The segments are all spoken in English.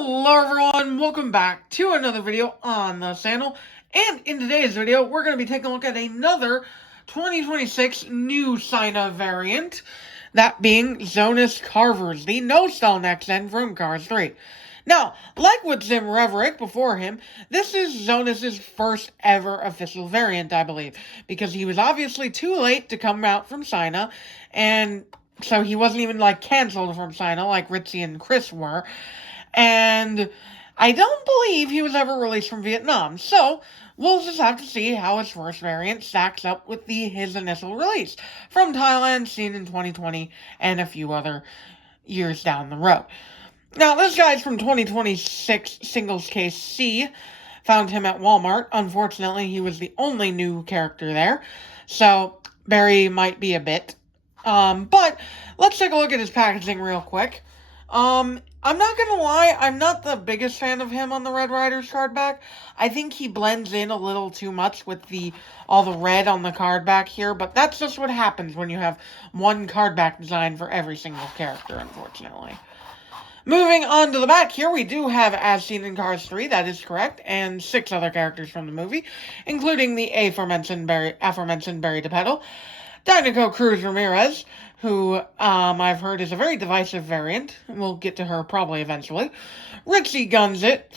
Hello everyone, welcome back to another video on the channel, and in today's video we're going to be taking a look at another 2026 new Sina variant, that being Jonas Carvers, the no-stall next-gen from Cars 3. Now, like with Zim Reverick before him, this is Jonas's first ever official variant, I believe, because he was obviously too late to come out from Sina, and so he wasn't even cancelled from Sina like Ritzy and Chris were. And I don't believe he was ever released from Vietnam, so we'll just have to see how his first variant stacks up with his initial release from Thailand, seen in 2020 and a few other years down the road. Now, this guy's from 2026 Singles Case C. Found him at Walmart. Unfortunately, he was the only new character there, so Barry might be a bit. But let's take a look at his packaging real quick. I'm not gonna lie, I'm not the biggest fan of him on the Red Riders card back. I think he blends in a little too much with all the red on the card back here, but that's just what happens when you have one card back design for every single character, unfortunately. Moving on to the back here, we do have As Seen in Cars 3, that is correct, and 6 other characters from the movie, including the aforementioned Barry DePedal, Dinoco Cruz Ramirez, who I've heard is a very divisive variant. We'll get to her probably eventually. Ritzy Guns It,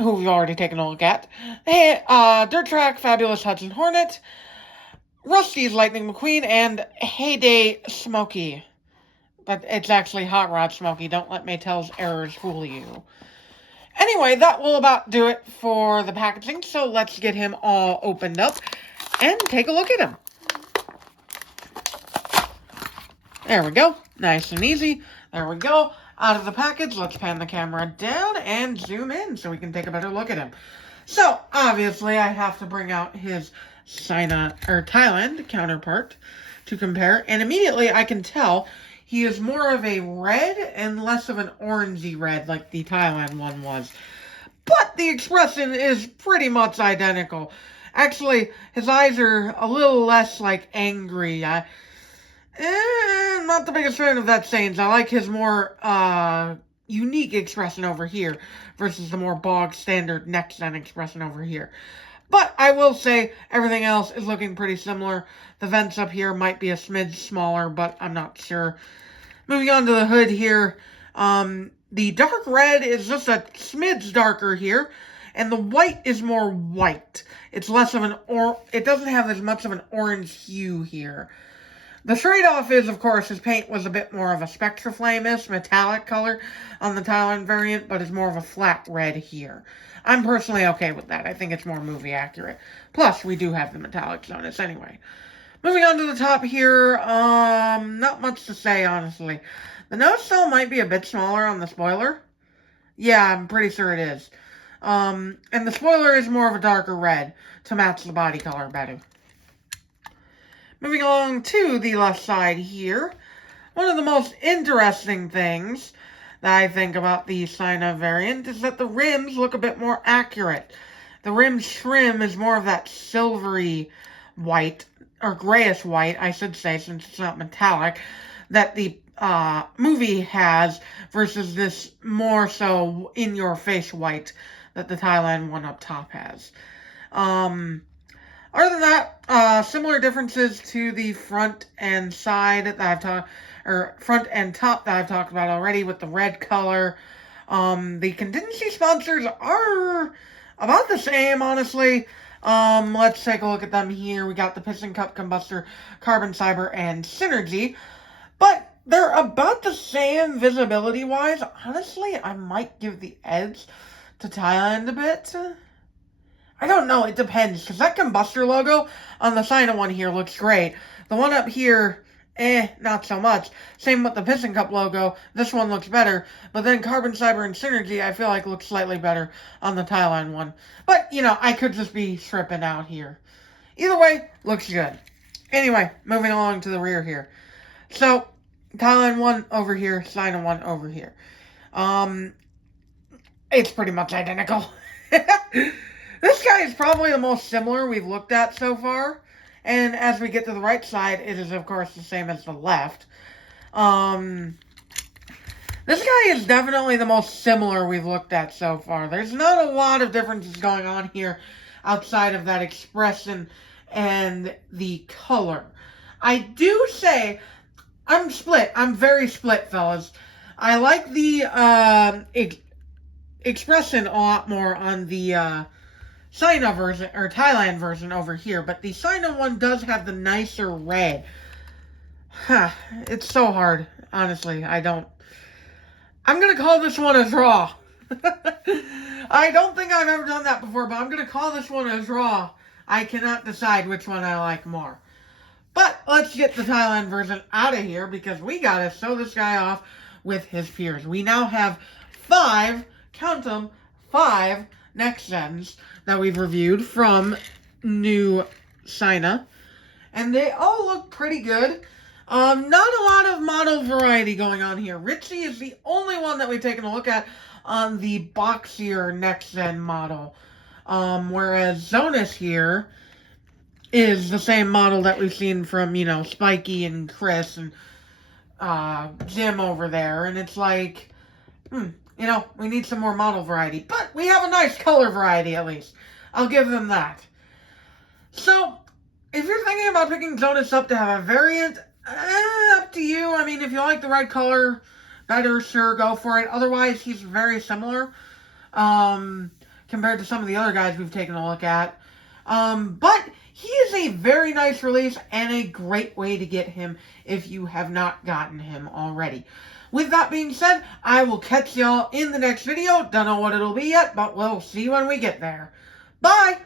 who we've already taken a look at. Dirt Track Fabulous Hudson Hornet, Rusty's Lightning McQueen, and Heyday Smokey. But it's actually Hot Rod Smokey. Don't let Maytel's errors fool you. Anyway, that will about do it for the packaging, so let's get him all opened up and take a look at him. There we go. Nice and easy. There we go. Out of the package, let's pan the camera down and zoom in so we can take a better look at him. So, obviously, I have to bring out his Thailand counterpart to compare, and immediately I can tell he is more of a red and less of an orangey red like the Thailand one was. But the expression is pretty much identical. Actually, his eyes are a little less, angry. Not the biggest fan of that saying. I like his more unique expression over here versus the more bog standard next-gen expression over here. But I will say everything else is looking pretty similar. The vents up here might be a smidge smaller, but I'm not sure. Moving on to the hood here, the dark red is just a smidge darker here, and the white is more white. It's less of it doesn't have as much of an orange hue here. The trade-off is, of course, his paint was a bit more of a Spectra Flame-ish metallic color on the Thailand variant, but is more of a flat red here. I'm personally okay with that. I think it's more movie accurate. Plus, we do have the metallic Jonas anyway. Moving on to the top here, not much to say, honestly. The nose cell might be a bit smaller on the spoiler. Yeah, I'm pretty sure it is. And the spoiler is more of a darker red to match the body color better. Moving along to the left side here, one of the most interesting things that I think about the Sina variant is that the rims look a bit more accurate. The rim trim is more of that silvery white, or grayish white, I should say, since it's not metallic, that the movie has, versus this more so in-your-face white that the Thailand one up top has. Other than that, similar differences to the front and side that front and top that I've talked about already with the red color. The contingency sponsors are about the same, honestly. Let's take a look at them here. We got the Piston Cup Combustor, Carbon Cyber, and Synergy. But they're about the same visibility-wise. Honestly, I might give the edge to Thailand a bit. I don't know, it depends, because that Combustor logo on the Sina one here looks great. The one up here, not so much. Same with the Piston Cup logo, this one looks better. But then Carbon Cyber and Synergy, I feel like looks slightly better on the Thailand one. But, I could just be stripping out here. Either way, looks good. Anyway, moving along to the rear here. So, Thailand one over here, Sina one over here. It's pretty much identical. This guy is probably the most similar we've looked at so far. And as we get to the right side, it is, of course, the same as the left. This guy is definitely the most similar we've looked at so far. There's not a lot of differences going on here outside of that expression and the color. I do say I'm split. I'm very split, fellas. I like the expression a lot more on the China version or Thailand version over here, but the China one does have the nicer red. Huh, it's so hard, honestly. I'm gonna call this one a draw. I don't think I've ever done that before, but I'm gonna call this one a draw. I cannot decide which one I like more. But let's get the Thailand version out of here because we gotta show this guy off with his peers. We now have 5, count them, 5 next gens that we've reviewed from New China. And they all look pretty good. Not a lot of model variety going on here. Richie is the only one that we've taken a look at on the boxier next gen model. Whereas Jonas here is the same model that we've seen from, you know, Spiky and Chris and Jim over there. And it's like, you know, we need some more model variety. But we have a nice color variety at least. I'll give them that. So, if you're thinking about picking Jonas up to have a variant, up to you. I mean, if you like the red color better, sure, go for it. Otherwise, he's very similar compared to some of the other guys we've taken a look at. But he is a very nice release and a great way to get him if you have not gotten him already. With that being said, I will catch y'all in the next video. Don't know what it'll be yet, but we'll see when we get there. Bye!